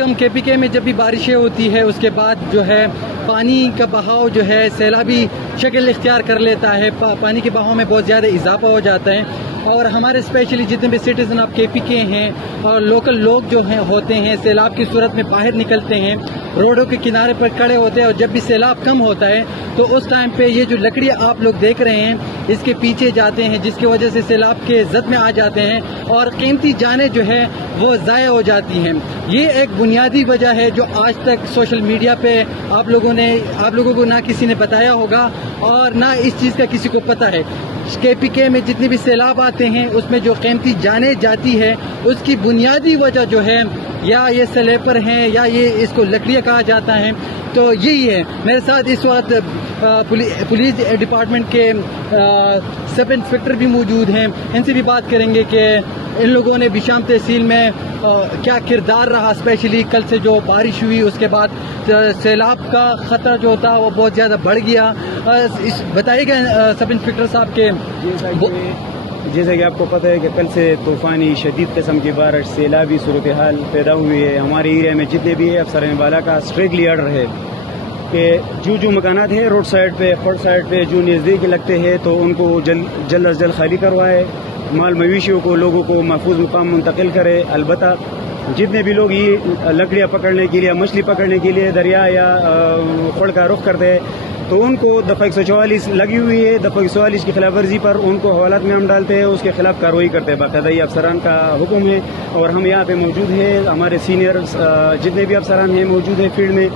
ہم KPK میں جب بھی بارشیں ہوتی ہے اس کے بعد جو ہے پانی کا بہاؤ جو ہے سیلابی شکل اختیار کر لیتا ہے، پانی کے بہاؤ میں بہت زیادہ اضافہ ہو جاتا ہے، اور ہمارے اسپیشلی جتنے بھی سٹیزن آف KPK ہیں اور لوکل لوگ جو ہیں ہوتے ہیں سیلاب کی صورت میں باہر نکلتے ہیں، روڈوں کے کنارے پر کھڑے ہوتے ہیں، اور جب بھی سیلاب کم ہوتا ہے تو اس ٹائم پہ یہ جو لکڑیاں آپ لوگ دیکھ رہے ہیں اس کے پیچھے جاتے ہیں، جس کی وجہ سے سیلاب کے زد میں آ جاتے ہیں اور قیمتی جانیں جو ہے وہ ضائع ہو جاتی ہیں۔ یہ ایک بنیادی وجہ ہے جو آج تک سوشل میڈیا پہ آپ لوگوں کو نہ کسی نے بتایا ہوگا اور نہ اس چیز کا کسی کو پتہ ہے۔ KPK میں جتنے بھی سیلاب آتے ہیں اس میں جو قیمتی جانیں جاتی ہے اس کی بنیادی وجہ جو ہے یا یہ سلیپر ہیں یا یہ اس کو لکڑیاں کہا جاتا ہے، تو یہی ہے۔ میرے ساتھ اس وقت پولیس ڈپارٹمنٹ کے سب انسپکٹر بھی موجود ہیں، ان سے بھی بات کریں گے کہ ان لوگوں نے بشام تحصیل میں کیا کردار رہا، اسپیشلی کل سے جو بارش ہوئی اس کے بعد سیلاب کا خطرہ جو ہوتا وہ بہت زیادہ بڑھ گیا۔ بتائیے گا سب انسپکٹر صاحب کے جیسا کہ آپ کو پتہ ہے کہ کل سے طوفانی شدید قسم کی بارش سیلابی صورتحال پیدا ہوئی ہے۔ ہمارے ایریا میں جتنے بھی افسران بالا کا اسٹرکٹلی آرڈر ہے کہ جو مکانات ہیں روڈ سائڈ پہ فرنٹ سائڈ پہ جو نزدیک لگتے ہیں تو ان کو جلد از جلد خالی کروائے، مال مویشیوں کو لوگوں کو محفوظ مقام منتقل کرے۔ البتہ جتنے بھی لوگ یہ لکڑیاں پکڑنے کے لیے مچھلی پکڑنے کے لیے دریا یا خڑ کا رخ کرتے ہیں تو ان کو دفعہ 144 لگی ہوئی ہے، دفعہ 144 کی خلاف ورزی پر ان کو حوالات میں ہم ڈالتے ہیں، اس کے خلاف کارروائی کرتے ہیں۔ باقاعدہ یہ افسران کا حکم ہے اور ہم یہاں پہ موجود ہیں، ہمارے سینئر جتنے بھی افسران ہیں موجود ہیں فیلڈ میں۔